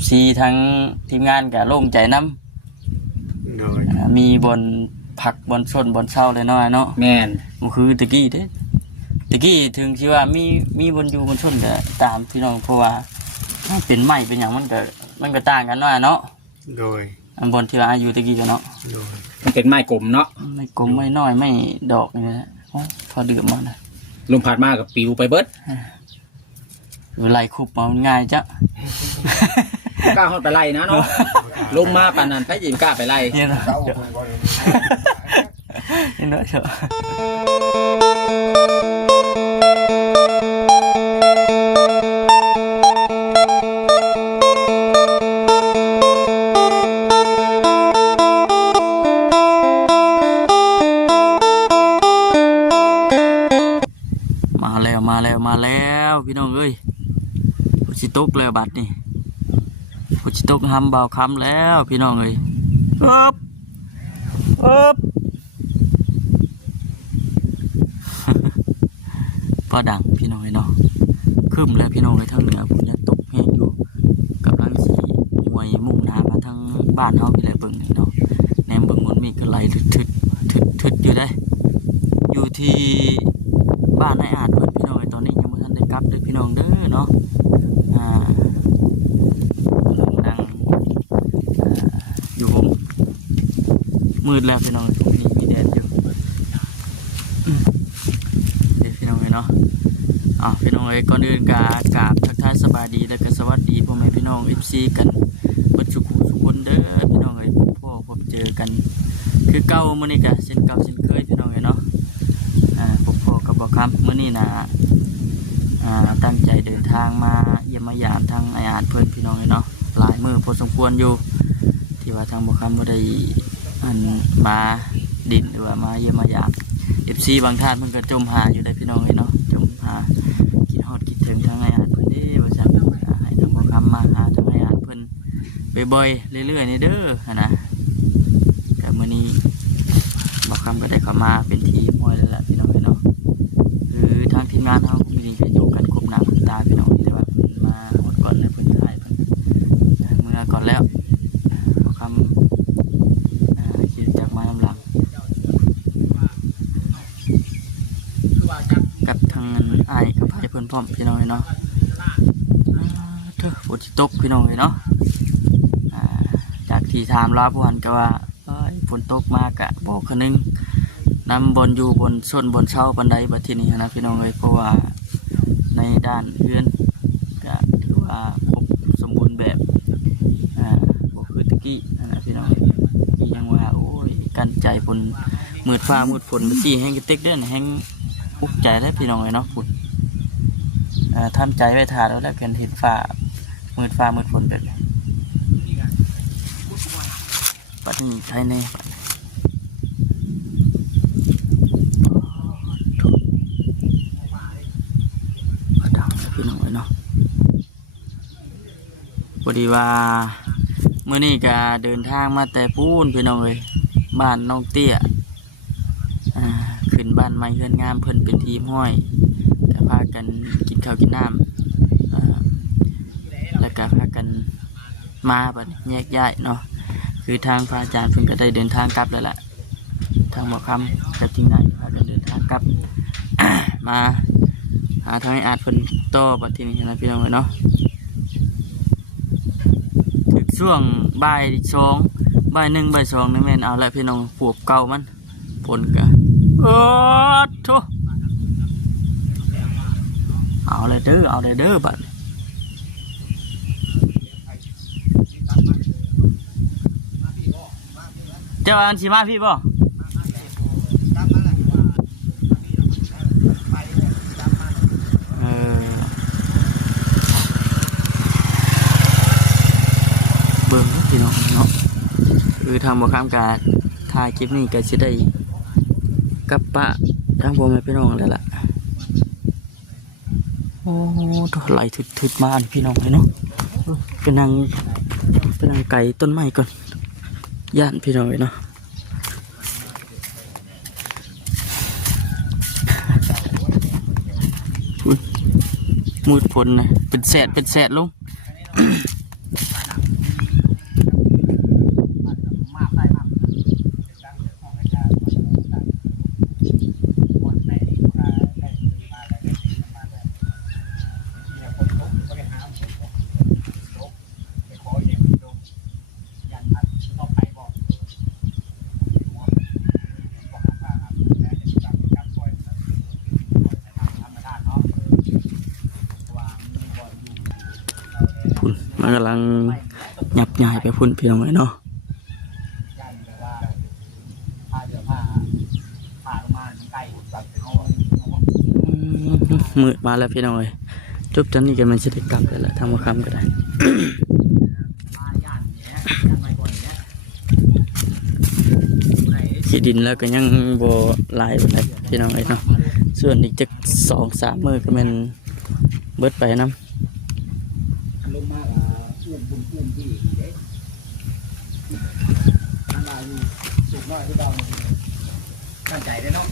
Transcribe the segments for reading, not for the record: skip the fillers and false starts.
FC ทั้งทีมงานก็โล่งใจนํโดยมีบนผักบนส้นบนเช้าเลยเนาะเนาะแม่นมันคือตะกี้เด้ตะกี้ถึงที่ว่ามีบนอยู่บนส้นก็ตามพี่น้องเพราะว่าเป็นไม้เป็นหยังมันก็ต่างกันเนาะเนาะโดยอันบนที่ว่าอายุตะกี้ก็เนาะโดยมันเป็นไม้กลมเนาะไม่กลมไม่น้อยไม่ดอกนี่แหละพอดื่มมานะลมพัดมากับปิวไปเบิดไล่คุบมาง่ายจ้ะกล้าฮอดไปไล่นะเนาะลมมาปานนั้นไปยิงกล้าไปไล่เนี่ยนะเนี่ยนะเถอะมาแล้วพี่น้องเอ้ยพุชิตุกแล้วบัดนี่พุชิตุกทำเบาคำแล้วพี่น้องเอ้ยพอดังพี่น้องเอ้ยเนาะคืมแล้วพี่น้องเอ้ยทางเหนือผมจะตกแห้งอยู่กับลังสีมวยมุ่งหน้ามาทางบ้านเฮาพี่แหละเบิ่งเนาะแนมเบิ่งมันมีกระไหลทึดอยู่ได้อยู่ที่บ้านนายอาจเพิ่นพี่น้องตอนนี้ยังบ่ทันได้กลับเลยพี่น้องเด้อเนาะนั่งอยู่ผมมืดแล้วพี่น้องตรงนี้มีแดดอยู่เดี๋ยวพี่น้องเนาะพี่น้องก่อนอื่นกราบทักทายสบายดีและก็สวัสดีพ่อแม่พี่น้อง FC กันเบิดทุกคนเด้อพี่น้องพบเจอกันคือเก่ามื้อนี้ก็เช่นเก่าเช่นเคยพี่น้องเนาะบอกครับเมื่อนี้นะตั้งใจเดินทางมาเยี่ยมมายามทางอาญเพื่อนพี่น้องเนาะหลายมือพอสมควรอยู่ที่ว่าทางบอกคำว่าได้มาดินหรือว่ามาเยี่ยมมายามFC บางท่านเพิ่นก็จมหาอยู่ได้พี่น้องเนาะจมหาคิดฮอดคิดถึงทางอาญเพื่อนที่ว่าจะให้ทางบอกคำมาหาทางอาญเพื่อนบ่อยๆเรื่อยๆนี่เด้อนะแต่เมื่อนี้บอกคำก็ได้เข้ามาเป็นทีมวยแล้วแหละพี่น้องเนาะคือทางทีมงานเขามีดีอยู่กันคุมหน้าคุมตาพี่น้องแต่ว่ามาหมดก่อนเลยเพิ่นถ่ายเพิ่นเมื่อก่อนแล้วบอกคำคิดจากมาลำหลังกับทางไอ้กับไผ่เพิ่นพร้อมพี่น้องเนาะฝนตกพี่น้องเนาะจากที่ถามลาผู้หันก็ว่าฝนตกมากอะบอกคนนึงนำบนอยู่บนส้นบนเช้าบันไดบัดที่นี้นะพี่น้องเลยเพราะว่าในด้านเพื่อนก็ถือว่าครบสมบูรณ์แบบก็คือตะกี้นะพี่น้องที่ยังว่าโอ้ยกันใจฝนมืดฟ้ามืดฝนสี่แห้งกระเต็กเด้อแห้งอุกใจแล้วพี่น้องเลยเนาะฝนทำใจไว้ทานแล้วเกินเห็นฟ้ามืดฝนแบบปัดนี้ใช่แน่พี่น้องเลยเนาะพอดีว่าเมื่อนี้ก็เดินทางมาแต่พูนพี่น้องเลยบ้านน้องเตี้ยขึ้นบ้านไม้เฮือนงามเพิ่นเป็นทีมห้อยแต่พากันกินข้าวกินน้ำแล้วก็พากันมาบัดแยกย้ายเนาะคือทางพระอาจารย์เพิ่นก็ได้เดินทางกลับแล้วแหละทางหมอคำกับทีมงานพากันเดินทางกลับ มาหาทางให้อาจเพิ่นโตบัดทีนี้นะพี่น้องเนาะถึงช่วงบ่าย1บ่าย2นี่แม่นเอาละพี่น้องปวกเก่ามันผลกะโธ่เอาเลยเด้อบัดเจ้าอันสิมาพี่บ่เบิ่งพี่น้องเนาะคือทางบ่ข้ามการถ่ายคลิปนี้ก็สิได้กับปะทางพ่อแม่พี่น้องแล้วล่ะโอ้ตัวไหลทึดมาพี่น้องเลยเนาะเป็นนางไก่ต้นไม้ก่อนย่านพี่น้องเลยเนาะ มืดฝนนะเป็นแสดลง มันกำลังหยับใหญ่ไปพุ่นพี่น้องเลยเนาะมืดมาแล้วพี่น้องเลยจุบจันนี่กันมันจะได้กลับแล้วแหละทำมาคำก็ได้ ขี้ดินแล้วก็ยังโบลายไปไหนพี่น้องเลยเนาะส่วนอีกจะ2-3 มื้อก็มันเบิดไปน้ำ ลงมาอุ้มที่เด้อันอยู่สุกน้อยที่เราตั้งใจได้เนาะ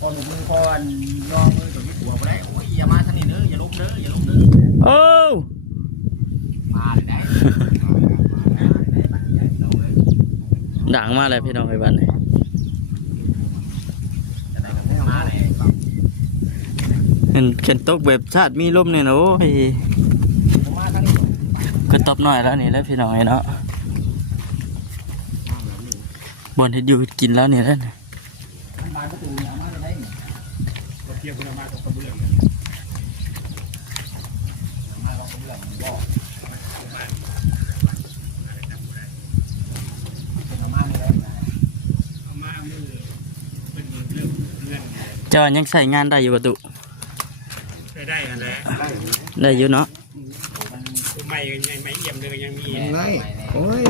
ก่อนมือก่อนย่อมือตัวนี้หัวไปได้โอ้ยอย่ามาทางนี้เด้ออย่าล้มเด้ออย่าล้มเด้อ โอ้ มาเลยได้ ด่างมากเลยพี่น้องไอ้บ้านนี่ มาเลย เข็นตกแบบชาติมีลมเนี่ยนะโอ้ย มาทางนี้ ก็ตบหน่อยแล้วนี่แล้วพี่น้องไอ้เนาะบอลที่อยู่กินแล้วนี่แล้วนี่ บานประตูเนี่ยมาเลยได้ ก็เทียบกันมากับกระเบื้อง มาลองเรื่องบอกมาเลย เอามามือเป็นเรื่องเงื่อน เจ้ายังใช้งานได้อยู่ประตู ได้กันแล้ว ได้อยู่เนาะ ตัวใหม่ยังไม่เอี่ยมเลยยังมี ได้โอ้ย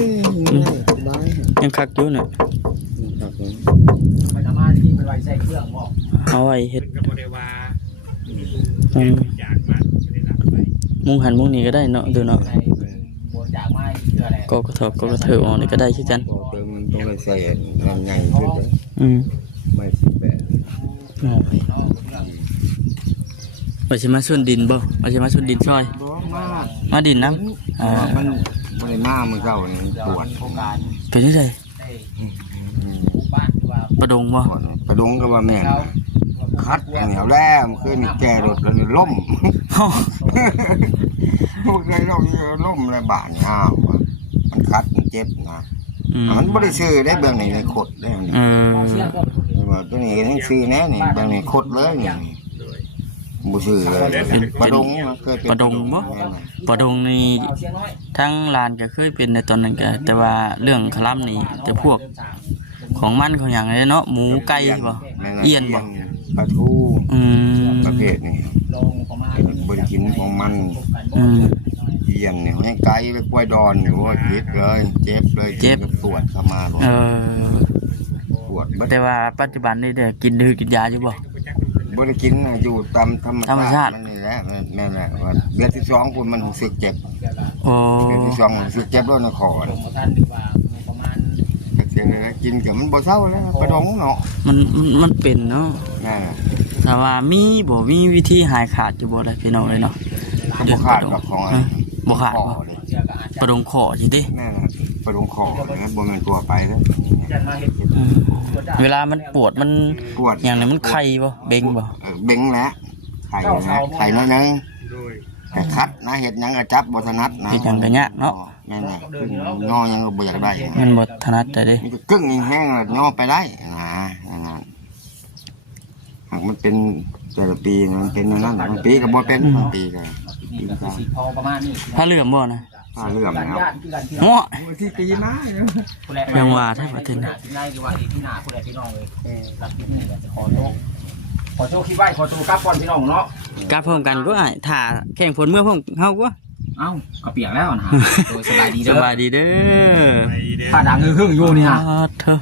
ได้ ยังคักอยู่น่ะ ไปทำมาที่ไปไว้ใส่เครื่องบอก เอาไว้เฮ็ เป็ ด นกระโมเดวา อืม อยากมากไม่ได้รับไป มุงหันมุงนี่ก็ได้เนาะดูเนาะ ใส่บนจากไม้เชื่ออะไร ก็กระทบก็กระเถิบออกนี่ก็ได้คือกัน บอกเติมมันต้องไปใส่งานใหญ่ขึ้นเลย อืม ไม่สิบแปด ว่าสิมาส่วนดินบ่ว่าสิมาส่วนดินซอย บอกมาก มาดินน้ เพราะว่ามันบริมามือเก่าเนี่ยปวด โครงการ ำเป็นยังไง ได้บ้านที่ว่า ประดงบ่ ปวดประดงก็ว่าแม่นคัดเหนียวแล้วมันขึ้นแก่รถแล้วล่มพวกเคยล่มเลยบาดอ้าวมันคัดมันเจ็บนะ มันไม่ได้ซื้อได้เบื้องนี้ในขดได้นี่ เชื่อก็ ตัวนี้ก็ยังซื้อแน่นี่เบื้องนี้ขดเลยนี่บุซื้อเลยประดงเคยเป็น ประดงบ่ประดงนี่ เอาเชียงน้อย ทั้งลานก็เคยเป็นในตอนนั้นก็แต่ว่าเรื่องคลัมนี่จะพวกของมันของอย่างไรเนาะหมูไก่บ่เอียนบ่ ปลาทู อืม ประเภทนี้ ลงประมาณ บริกินของมัน อืม เอียนเนี่ยให้ไกลไปกล้วยดอนเนี่ยว่าเจ็บเลยเจ็บเลยปวดเข้ามาบ่ เออ ปวดบ่ แต่ว่าปัจจุบันนี่เด้อกินดื้อกินยาอยู่บ่ บริกินอยู่ตามธรรมชาติมันนี่แหละนั่นแหละว่าเดือนที่2คุณมันรู้สึกเจ็บ โอ้ เดือนที่2มันรู้สึกเจ็บแล้วนะคอ ลงมาท่านดีว่าประมาณ เสียเลยกินกับมันบ่เศร้าแล้วประดงเนาะ มันเป็นเนาะ นั่นแหละ แต่ว่ามีวิธีหายขาดอยู่บ่ได้พี่น้องเลยเนาะ เขาบ่ขาดกับของอะไร บ่ขาดบ่ เชื่อก็อาจจะ ประดงขอจริงเด้ นั่นแหละประดงคอนะบ่แม่นตัวไปแล้ว จะมาเห็น อืมเวลามันปวดมัน ปวด อย่างนี้มันไข้บ่เบ่งบ่ เบ่งแล้วไข่นะไข่น้อยนึง โดย แต่คัดนะเห็ดหยังก็จับบ่ถนัดนะ เฮ็ดหยังก็ยากเนาะ แม่นๆย่อยังก็บ่อยากได้ มันบ่ถนัดแต่เด้ มันก็กึ่งแห้งๆแล้วย่อไปได้นะนั่นหากมันเป็นแต่ละปีมันเป็นนั่นบางปีก็บ่เป็นบางปีก็ สีทองประมาณนี้ ถ้าเหลื่อมบ่นะ ถ้าเรื่องแล้ว ญาติคือกันที่ โอ้ ที่ปีมาเนาะ ผู้ใด ยังว่าแท้ประเทศ ที่ไหนคือว่าที่หน้าผู้ใดพี่น้องเลยรับที่นี่จะขอโชคคิดไว้ขอโชคครับก่อนพี่น้องเนาะ กลับพร้อมกันก็อ้ายถ้าแข่งผลเมื่อพร้อมเฮาก็ เอ้ากระเปียกแล้วนะฮะโดยสบายดี ส เด้อบ ายดีเด้อ ไปเด้ ถ้าดังหึ่งอยู่นี่ฮะ เธอ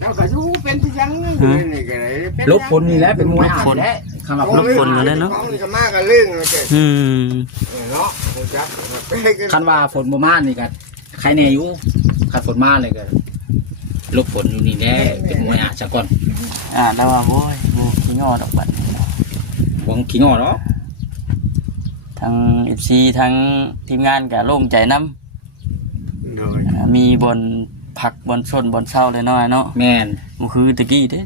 แล้วก็อยู่เป็นที่ยังนี่ก็ได้เป็น ลบคนนี่แหละเป็นมวยอ่านและคำว่า ลบคนกันแล้วเนาะ นี่ก็มากันเรื่องเด้ อืม เนาะจับ คันว่าฝนบ่มานี่ก็ใครแน่อยู่คันฝนมาเลยก็ลบฝนอยู่นี่แหละเป็นมวยอ่านซะก่อน แล้วว่าโว้ยบ่ขี้งอดอกบัดนี้เนาะ หวังขี้งอเนาะ ทั้ง FC ทั้งทีมงานก็โล่งใจนำ โดย มีบนผักบนชนบนเศร้าเลยน้อยเนาะ แม่น มันคือตะกี้เด้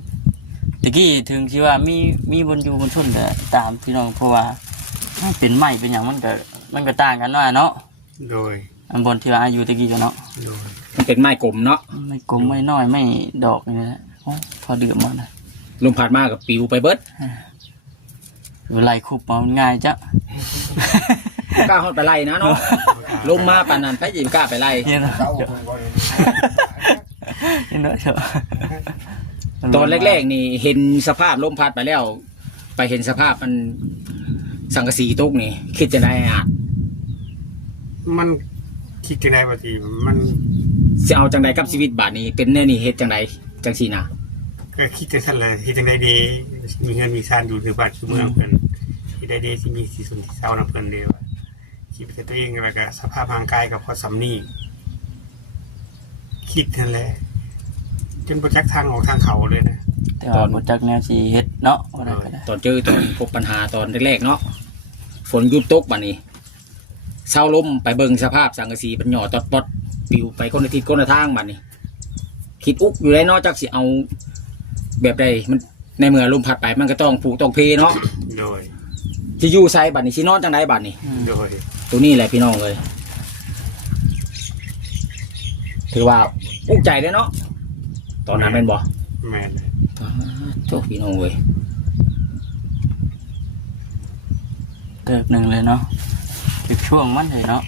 ตะกี้ถึงที่ว่ามีบนอยู่บนชนแต่ตามพี่น้องเพราะว่ามันเป็นไม้เป็นอย่างมันก็ต่างกันน้อยเนาะ โดย อันบนที่ว่าอายุตะกี้เนาะ โดย มันเป็นไม้กลมเนาะ ไม่กลมไม่น้อยไม่ดอกนี่แหละโอ้พอเดือดหมดนะ ลมพัดมากับปิวไปเบิด เวลาคุบมามันง่ายจ้ะ กล้าฮอดไปไล่นะเนาะลงมาปานนั้นไปยิงกล้าไปไล่ เนี่ยนะ เจ้าคนก็ เนี่ยนะเถอะ ตอนแรกๆนี่เห็นสภาพลมพัดไปแล้ว ไปเห็นสภาพมันสังกะสีตกนี่คิดจะได้อ่ะ มันคิดจังไดบางทีมัน สิเอาจังใดกับชีวิตบาดนี้เป็นแน่นี่เฮ็ดจังใดจังซี่นะ ก็คิดจังซั่นแหละที่จังไดดีมีเงินมีซานอยู่ในบ้านคือเมืองเพิ่นที่ได้ดีที่มีที่สุดที่เศร้านำเพิ่นเด้ว่าคิดไปตัวเองแล้วก็สภาพร่างกายก็พอสำนี้คิดนั่นแหละจนบ่จักทางออกทางเขาเลยนะ แต่ว่าบ่จักแนวสิเฮ็ดเนาะว่าได้ก็ได้ ตอนเจอตอนพบปัญหาตอนแรกๆเนาะฝนหยุดตกบาดนี้เศร้าลมไปเบิ่งสภาพสังกะสีเป็นหย่อตอดปอดปิวไปคนละทิศคนละทางบาดนี้ คิดอุกอยู่ได้เนาะจักสิเอาแบบใดมันในเมื่อลมพัดไปมันก็ต้องผูกต้องเพเนาะ โดย ที่อยู่ไซบัดนี้สินอนจังไดบัดนี้ โดย ตัวนี้แหละพี่น้องเลยถือว่าอุกใจเลยเนาะตอนนั้นเป็นบ่ แม่น โชคพี่น้องเลย เติบหนึงเลยเนาะถึงช่วงมันเลยเนาะ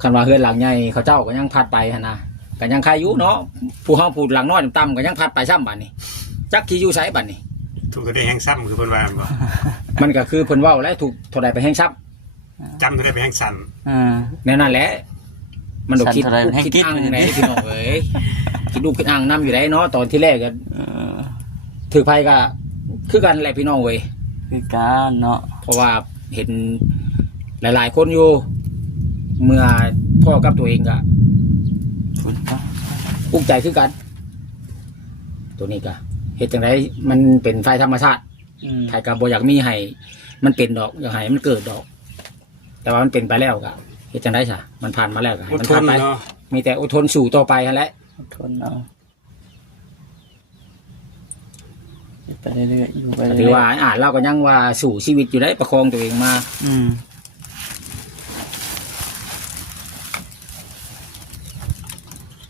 คันว่าเฮือนหลังใหญ่เขาเจ้าก็ยังพัดไปหั่นนะก็ยังใครอยู่เนาะผู้เฮาพูดหลังน้อยต่ำๆก็ยังพัดไปซ้ำบัดนี้จักที่อยู่ไสบัดนี้ ถูกก็ได้แห้งซ้ำคือเพิ่นว่าบ่ มันก็คือเพิ่นเว้าและถูกเท่าใดไปแห้งซับ จำได้ไปแห้งสั่น แนวนั้นแหละมันดอกคิด สั่นเท่าใดให้ คิด คิด อัง มัน ไหน นี่ พี่น้องเอ้ยคิดดูคิดอังนํอยู่ได้เนาะตอนที่แรกก็ เออ ถือไผก็คือกันแหละพี่น้องเว้ย คือการเนาะ เพราะว่าเห็นหลายๆคนอยู่ เมื่อพ่อกับตัวเองก็ คุณต้อง ภูมิใจคือกัน ตัวนี้ก็เห็นจังไรมันเป็นไฟธรรมชาติไทยกับบอยากมีให้มันเป็นดอกอยากให้มันเกิดดอก แต่ว่ามันเป็นไปแล้วก็เห็นจังไรใช่มันผ่านมาแล้วก็ให้ อด มัน ท ผ่าน นไป เนาะ มีแต่อดทนสู่ต่อไปนั่นแหละ อดทนเอาไปเรื่อยๆอยู่ไป ก็ เรื่อยๆ ถือว่าอ่านเราก็ยังว่าสู่ชีวิตอยู่ได้ประคองตัวเองมา อืม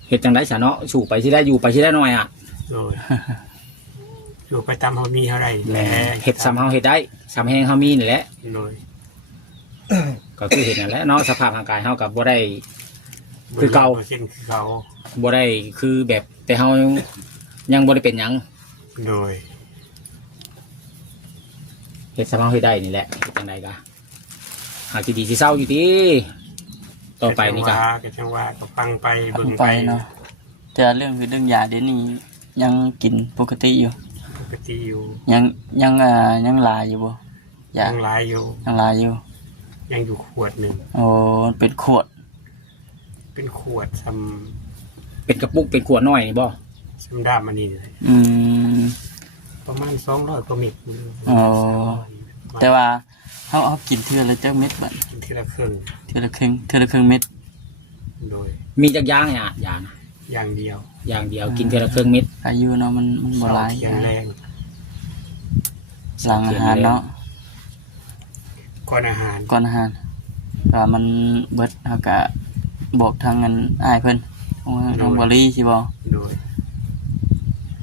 เห็นจังไรฉะเนาะสู่ไปที่ได้อยู่ไปที่ได้หน่อยอ่ะ โดยอยู่ไปตามเฮามีเท่าไรแหละ เห็ดซ้ำเฮาเห็ดได้ซ้ำแห้งเฮามีนี่แหละ โดย ก็คือเห็นนั่นแหละเนาะสภาพร่างกายเฮากับบ่ได้ คือเก่า เช่นคือเก่า บ่ได้คือแบบแต่เฮายังบ่ได้เป็นหยัง โดย เฮ็ดสภาพให้ได้นี่แหละจังไดก็หาที่ดีที่เศร้าอยู่ติต่อไปนี่ก็ ก็จังว่าก็ฟังไปเบิ่ง ไปเนาะแต่เรื่องคือเรื่องยาเดี๋ยวนี้ยังกินปกติอยู่ ปกติอยู่ ยังลายอยู่บ่ยา ยังหลายอยู่ ยังลายอยู่ ยังอยู่ขวดหนึ่ง โอ้เป็นขวด เป็นขวดซ้ เป็นกระปุกเป็นขวดน้อยนี่บ่ ำซ้ำด้ามมันนี่เลย อืม ประมาณ200กว่าเม็ด อ๋อ แต่ว่าเขากินเทื่อละจักเม็ดบัด กินทีละครึ่ง เทื่อละครึ่งเม็ด โดย มีจักอย่างอ่ะยานะ อย่างเดียว อย่างเดียวกินเทื่อละครึ่งเม็ด อายุเนาะมันบ่หลาย เที่ยงแรง หลังอาหารเนาะ ก่อนอาหาร ก่อนอาหารก็มันเบิดเฮาก็บอกทางเงินอ้ายเพิ่นทางบ่รีสิบ่ โดย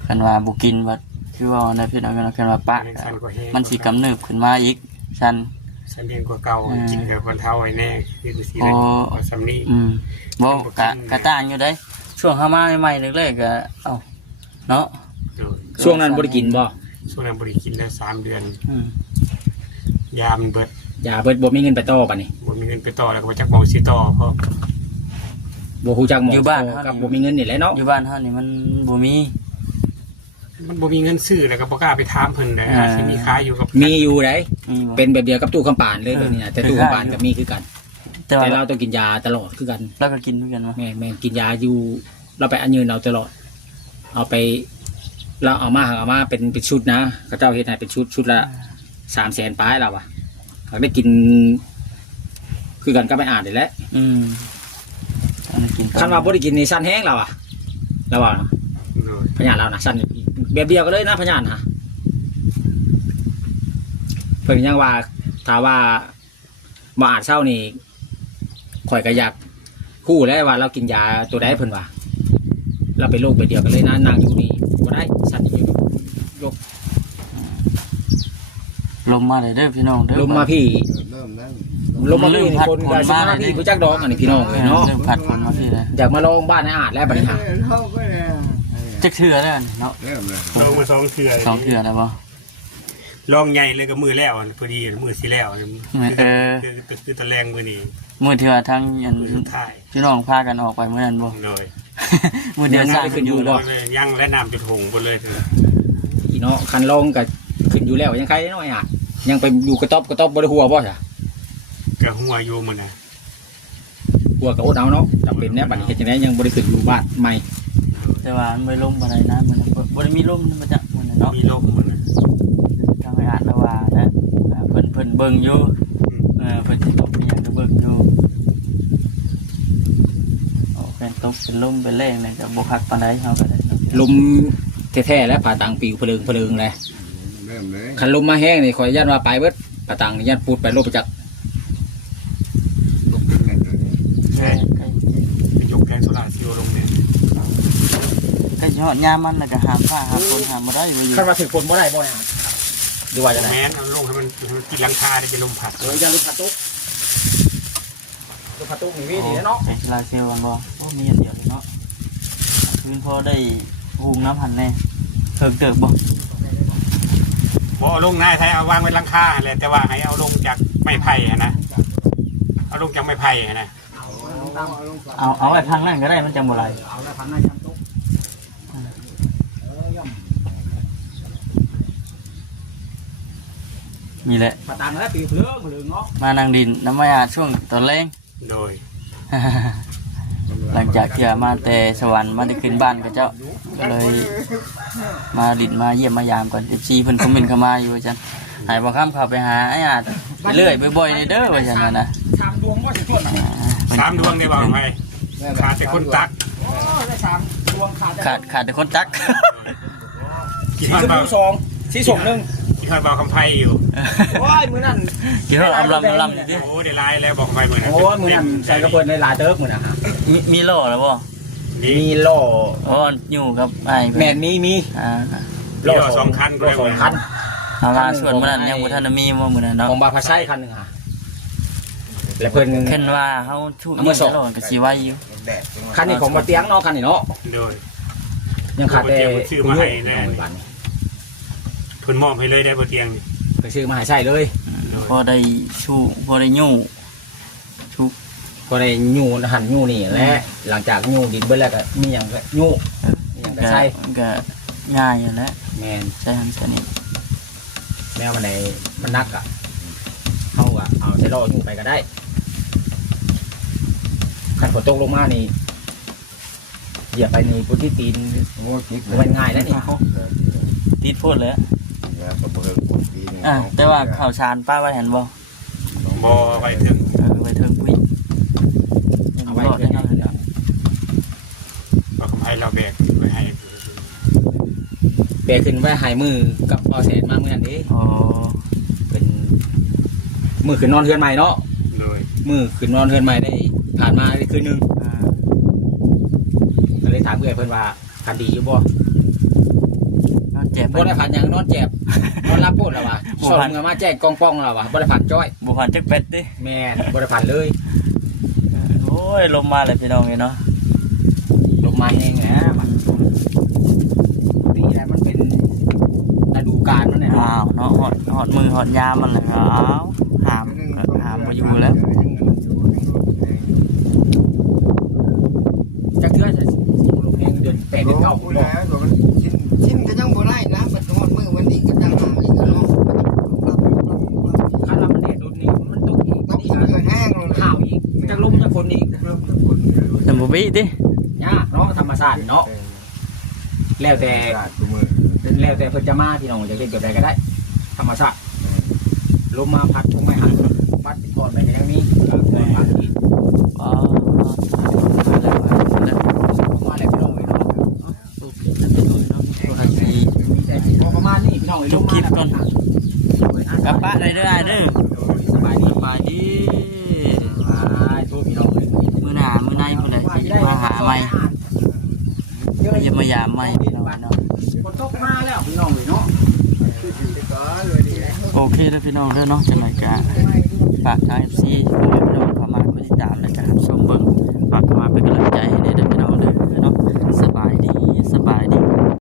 คันว่าบ่กินบัดคือว่าในพี่น้องกันว่าปะ สันก็แห้ง มันสิกำเนิดขึ้นมาอีกซั่น สันเรียนกว่าเก่ากินกับคนเท่าไว้แน่คือสิ โอ้ เลยซ้ำนี้ บ่กะต่างอยู่เด้ช่วงเข้ามาใหม่ๆแรกๆก็เอ้าเนาะ โดย ช่วงนั้นบ่ได้กินบ่ ช่วงนั้นบริกินได้3 เดือน อืม ยามนเบิด ยาเบิดบ่มีเงินไปต่อบัดนี้ บ่มีเงินไปต่อแล้วก็บ่จักมองสิต่อเพราะ บ่ฮู้จักหมองกับบ่มีเงินนี่แหละเนาะ อยู่บ้านเฮานี่มันบ่มี มันบ่มีเงินซื้อแล้วก็บ่กล้าไปถามเพิ่นได้อาจสิมีขายอยู่กับ มีอยู่ได้ มีบ่ เป็นแบบเดียวกับตู้คำปานเลยแบบนี้นะแต่ตู้คำปานก็มีคือกัน แต่ว่า แต่เราต้องกินยาตลอดคือกัน เราก็กินเหมือนกันว่า แม่กินยาอยู่เราไปอันยืนเราตลอด เอาไปเราเอามาเป็นชุดนะเขาเจ้าเฮ็ดให้เป็นชุดละ300,000ปลายเราอะเขาได้กิน คือกันก็ไปอ่านได้แหล้ว อันนี้กิน คันว่าบ่ได้กินในสั้นแห้งเราอะเราว่า โดย พญานเรานะสั้นแบบเดียวกันเลยนะพญานฮะเพิ่นยังว่าถ้าว่าบ่อ่านเศร้านี่ข่อยก็อยากฮู้แล้วว่าเรากินยาตัวใดเพิ่นว่า เราเป็นโรคไปเดียวกันเลยนะนางอยู่นี่ก็ได้สัตว์อยู่โรค ลมมาเลยเด้อพี่น้องเด้อ ลมมาพี่ เริ่มนั้น ลมมาพี่คนก็สิมาพี่ผู้จักดอกอันนี้พี่น้องเนาะ เริ่มพัดฝนมาพี่เลย อยากมาลองบ้านในอาจแล้วบัดนี้ฮะ เขาก็เลย จักเทื่อแล้วเนาะ เริ่มเลย ลองมา2เทื่อ สองเทื่อแล้วบ่ ลองใหญ่เลยก็มือแล้วพอดีมือสิแล้วคือตะแรงมือนี้ มื้อเทื่อทั้งอัน มือสุดท้าย พี่น้องพากันออกไปมื้อนั้นบ่ เลย มื้อเดียวสร้างขึ้นอยู่บ่ ยังและน้ำจุดหงบนเลยเถอะ พี่เนาะคันลองก็ขึ้นอยู่แล้วยังใครน้อยอ่ะยังไปอยู่กระต๊อบบ่ได้หัวบ่จ้ะ กะหัวอยู่มันนะ หัวก็อดเอาเนาะจำเป็นแน่บัดนี้เฮ็ดจังได๋ยังบ่ได้ขึ้นอยู่บ้านใหม่ แต่ว่ามันไม่ลมอะไรนะมันบ่ได้มีลมมันจะมันเนาะ มีลมมันนะ ทางไอ้อาจละว่านะเพิ่นเบิ่งอยู่เพิ่นสิตกเป็นหยังก็เบิ่งอยู่โอ้เป็นตกเป็นลมเป็นแรงเลยก็บ่คักปานใดเฮาก็ได้ ลมแท้ๆแล้วผ่าตังปิวเพลิงเลย เริ่มเลย คันลมมาแห้งนี่ขออนุญาตว่าไปเบิดผ่าตังนี่ญาติพูดไปโลกประจักษ์ ลุกขึ้นเลย ไปยกแกงโซดาซิลลงเนี่ย ก็ยอดยามมันแล้วก็หามฟ้าหามฝนหามบ่ได้อยู่ คันว่าถึงฝนบ่ได้บ่เนี่ยดูว่าจังได๋ แม้นเอาลงให้มันกินหลังคาได้เป็นลมพัด อย่าลืมพัดตุกนี่มีดีเนาะ ไอ้ลาเซลกันบ่โอ้มีอันเดียวเลยเนาะคืนพอได้หุงน้ำหันแน่เถิกเติบบ่ บ่เอาลงนายไทยเอาวางไว้หลังคาแหละแต่ว่าให้เอาลงจากไม้ไผ่นะเอาลงจากไม้ไผ่นะ เอาไว้พังนั่นก็ได้มันจังบ่ไหล เอาแล้วพันหน้าจำตุก มีแหละ ผ่าตังแล้วปิวเพลิงเนาะ มานั่งดินน้ำมาอาช่วงตอนแรง โดย หลังจากที่มาแต่สวรรค์มาได้ขึ้นบ้านกับเจ้าก็เลยมาดินมาเยี่ยมมายามก่อน14เพิ่นคอมเมนต์เข้ามาอยู่จังหายบ่ค้ำเข้าไปหาไอ้อาจไปเรื่อยบ่อยๆเด้อว่าจังนั้นนะ 3ดวงบ่สิชวนน่ะ 3 ดวงได้บ่ไผ่ขาดแต่คนตัก โอ้ได้3ดวงขาด ขาดแต่คนตัก กิน สี ฮอด ชม เบา พู2สีส้ม1 กินฮอดเบาคำไผ่อยู่ โอ้ยมื้อนั้น กี่รอบลำอยู่ดิ โอ้ได้ลายแล้วบอกไผ่มื้อนั้น โอ้ยมื้อนั้นใส่กระเพิ่นในลายเติบมื้อน่ะฮะ มีโล่แล้วบ่ มีล้อ อ๋ออยู่กับไอ้ แม่นมี ล้อ2คัน ล้อ2คัน เอาล่าส่วนมื้อนั้นยังบ่ทันได้มีว่ามื้อนั้นเนาะ ของบาพาชัยคันหนึงฮะแล้วเพิ่น เพิ่นว่าเฮาชุ เอามาส่ง ตลอดก็สิไว้อยู่ คันนี้ของบ่เตียงเนาะคันนี้เนาะ โดย ยังขาดแต่ ชื่อมาให้แน่ บัดนี้ เพิ่นมอบให้เลยได้บ่เตียงนี่ ไปซื้อมาให้ใช้เลย พอได้ชูพอได้ยู่ชู ก็ได้ยูหั่นยูนี่แหละหลังจากยูดินเบิดแล้วก็มีหยังก็ยูมีหยังก็ ก็ ใช้ ก็ง่ายอยู่แล้ว แม่น ใช้หันสนิท แนวมันไหนมันนักอ่ะเฮาอ่ะเอาใช้ล้อยูไปก็ได้คันฝนตกลงมานี่เหยียบไปนี่พุทธิตีน โอ้คิด มันง่ายแล้วนี่ ติดพูดเลยอะ แล้วก็เบิกปีนึง แต่ว่าข่าวสารป้าไว้เห็นบ่ บ่ไว้ถึง ไว้เทิงปุ้ย เอาไว้ รอด เพื่ ได้ อน เนาะ บอกคำไผ่เราแบกไว้ให้ เปรขึ้นไว้หายมือกับเอาแสนมาเมื่อนั้นเด้ อ๋อ เป็นมือขึ้นนอนเฮือนใหม่เนาะ โดย มือขึ้นนอนเฮือนใหม่ได้ผ่านมาได้คืนหนึง อ่า ก็เลยถามเพื่อนเพิ่นว่าคันดีอยู่บ่ นอนเจ็บ บ่ได้ผ่านหยังนอนเจ็บนอนรับโพดแล้วว่ะ บ่ สอ ผ่าน นเงินมาแจ้งกองป้องแล้วว่ะบ่ได้ผ่านจ้อย บ่ผ่านจักเป็ดดิ แม่นบ่ได้ผ่านเลย โอ้ยลมมาเลยพี่น้องเนาะ ลงมาเองแหละมันดีแล้วมันเป็นฤดูกาลมันเนี่ย อ้าวเนาะหอดมือหอดยามมันเลยอ้าวหามบ่อยู่แล้ว จักเทื่อจะลงเองเดือน8เดือน9 พูดแล้วตัวมันชิ้นก็ยังบ่ได้นะมันต้องมือวันนี้ก็จังหาอีกเนาะ คันว่ามันแดดโดนนี่มันตกอีก ต้อง นี่ กิน ก็ เกลือแห้งเลย ข้าวอีกจักลมจักฝนอีก เริ่มทุกคน แต่บ่บิดิ ยากเนาะธรรมชาติเนาะแล้วแต่ ตัวมือ แล้วแต่เพิ่นจะมาพี่น้องจะเล่นแบบใดก็ได้ ธรรมชาติลมมาพัดคงไม่หักพัดก่อนไปอย่างนี้ก็เคยพัดอีก อ๋อ มาแล้วพี่น้องเลยเนาะ ทันที มีแต่สิพอประมาณนี้พี่น้องเลยลมมาแล้ว กลับบ้านเลยเด้อเด้อ สบายดี สบายดี ตัวพี่น้องเลย มื้อหน้ามื้อในพุ่นน่ะสิมาหาใหม่มาเยี่ยมมายามใหม่พี่น้องเนาะ ฝนตกมาแล้วพี่น้องเลยเนาะ ก็เลยดีแล้ว โอเคแล้วพี่น้องเด้อเนาะจังไดก็ฝากทาง FC พ่อแม่พี่น้องเข้ามากดติดตามและก็รับชมเบิ่งฝากเข้ามาเป็นกำลังใจให้เด้อพี่น้องเด้อเนาะสบายดี